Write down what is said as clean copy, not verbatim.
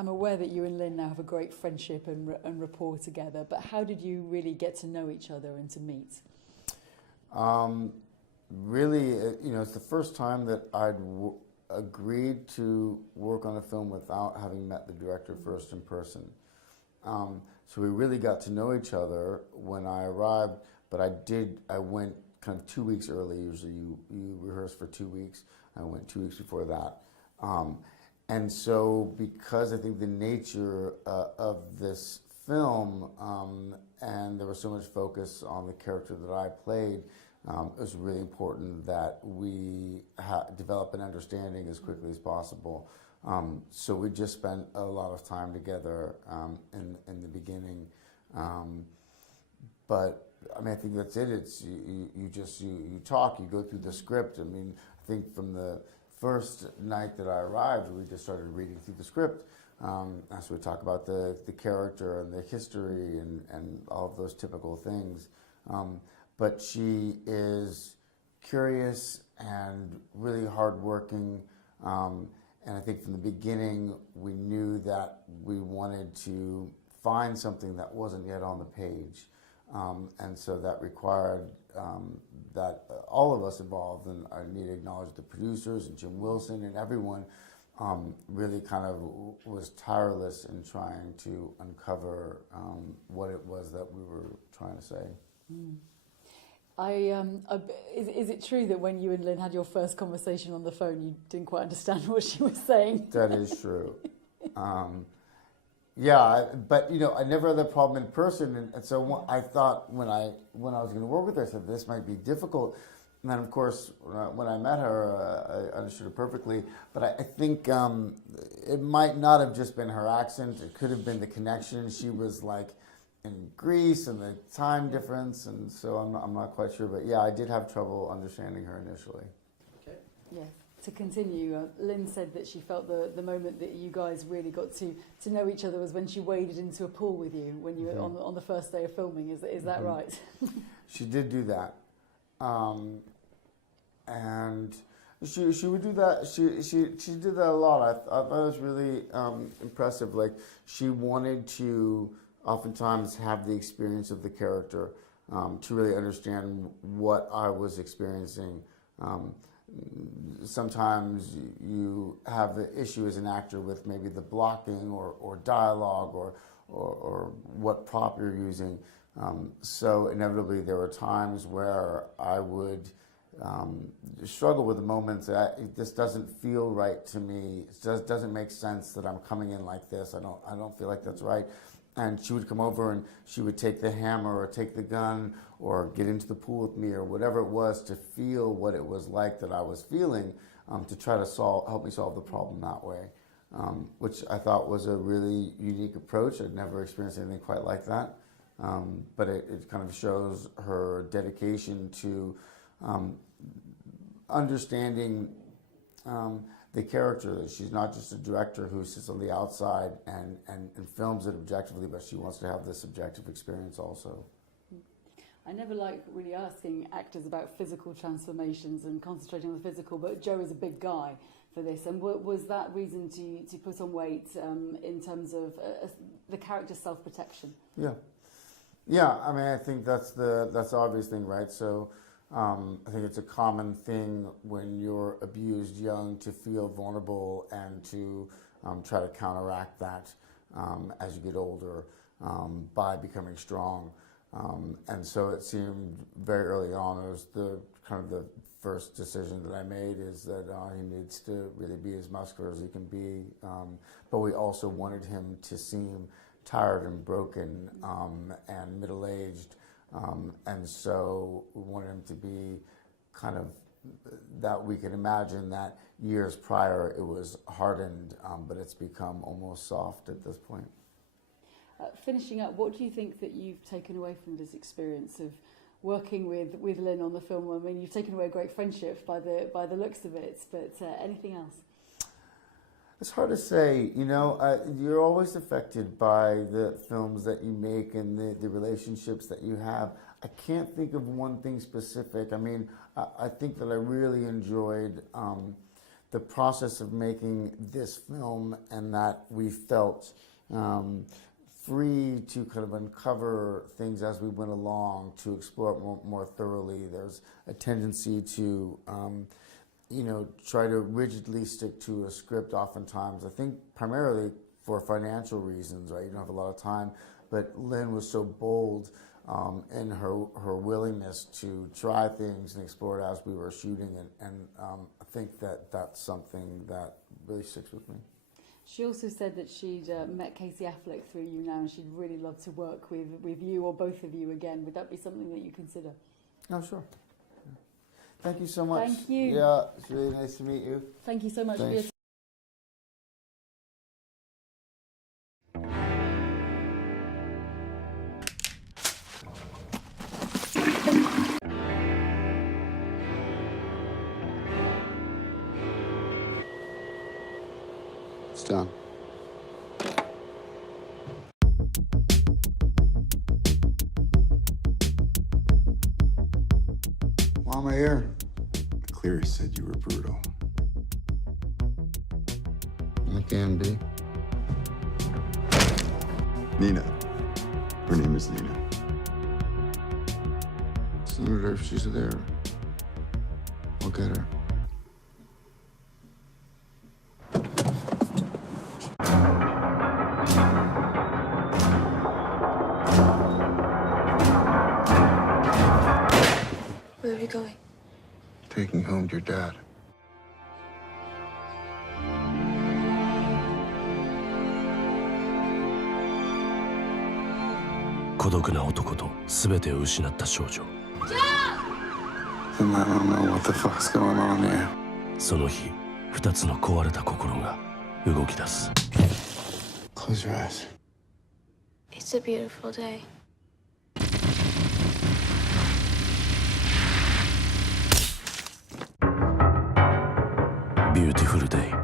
I'm aware that you and Lynn now have a great friendship and rapport together, but how did you really get to know each other and to meet? Really, it's the first time that I'd agreed to work on a film without having met the director first in person. So we really got to know each other when I arrived, but I went kind of 2 weeks early. Usually you rehearse for 2 weeks. I went 2 weeks before that. And so because I think the nature of this film, and there was so much focus on the character that I played, it was really important that we develop an understanding as quickly as possible. So we just spent a lot of time together in the beginning. But I mean, I think that's it. It's you talk, you go through the script. I mean, I think from the first night that I arrived, we just started reading through the script. So we talk about the character and the history and all of those typical things. But she is curious and really hardworking. And I think from the beginning, we knew that we wanted to find something that wasn't yet on the page. And so that required that all of us involved, and I need to acknowledge the producers and Jim Wilson and everyone, really kind of was tireless in trying to uncover what it was that we were trying to say. Mm. Is it true that when you and Lynn had your first conversation on the phone, you didn't quite understand what she was saying? That is true. Yeah, but I never had that problem in person, and so I thought when I was going to work with her, I said this might be difficult. And then, of course, when I met her, I understood her perfectly. But I think it might not have just been her accent; it could have been the connection. She was like in Greece and the time difference, and so I'm not quite sure. But yeah, I did have trouble understanding her initially. Okay. Yeah. To continue, Lynn said that she felt the moment that you guys really got to know each other was when she waded into a pool with you when you were on the first day of filming. Is that right? She did do that, and she would do that. She did that a lot. I thought it was really impressive. Like, she wanted to oftentimes have the experience of the character to really understand what I was experiencing. Sometimes you have the issue as an actor with maybe the blocking or dialogue or what prop you're using. So inevitably there were times where I would struggle with the moments that this doesn't feel right to me. It doesn't make sense that I'm coming in like this. I don't feel like that's right. And she would come over and she would take the hammer or take the gun or get into the pool with me or whatever it was to feel what it was like that I was feeling, to try to help me solve the problem that way, which I thought was a really unique approach. I'd never experienced anything quite like that, but it kind of shows her dedication to understanding the character. She's not just a director who sits on the outside and films it objectively, but she wants to have this subjective experience also. I never like really asking actors about physical transformations and concentrating on the physical, but Joe is a big guy for this. And was that reason to put on weight in terms of the character's self-protection? Yeah. Yeah, I mean, I think that's the obvious thing, right? So I think it's a common thing when you're abused young to feel vulnerable and to try to counteract that as you get older by becoming strong. And so it seemed very early on, it was the first decision that I made is that he needs to really be as muscular as he can be. But we also wanted him to seem tired and broken and middle-aged. And so we wanted him to be kind of that we can imagine that years prior it was hardened, but it's become almost soft at this point. Finishing up, what do you think that you've taken away from this experience of working with Lynn on the film? I mean, you've taken away a great friendship by the looks of it, but anything else? It's hard to say. You're always affected by the films that you make and the relationships that you have. I can't think of one thing specific. I mean, I think that I really enjoyed the process of making this film, and that we felt free to kind of uncover things as we went along, to explore it more thoroughly. There's a tendency to, try to rigidly stick to a script oftentimes, I think primarily for financial reasons, right? You don't have a lot of time, but Lynn was so bold in her willingness to try things and explore it as we were shooting, and I think that's something that really sticks with me. She also said that she'd met Casey Affleck through you now, and she'd really love to work with you or both of you again. Would that be something that you consider? Oh, sure. Yeah. Thank you so much. Thank you. Yeah, it's really nice to meet you. Thank you so much for your time. It's done. Why am I here? Cleary said you were brutal. I can be. Nina. Her name is Nina. Senator, if she's there, I'll get her. Where are you going? Taking home your dad. 孤独な男と全てを失った少女。And I don't know what the fuck's going on here. その日、二つの壊れた心が動き出す。Close your eyes. It's a beautiful day. Beautiful day.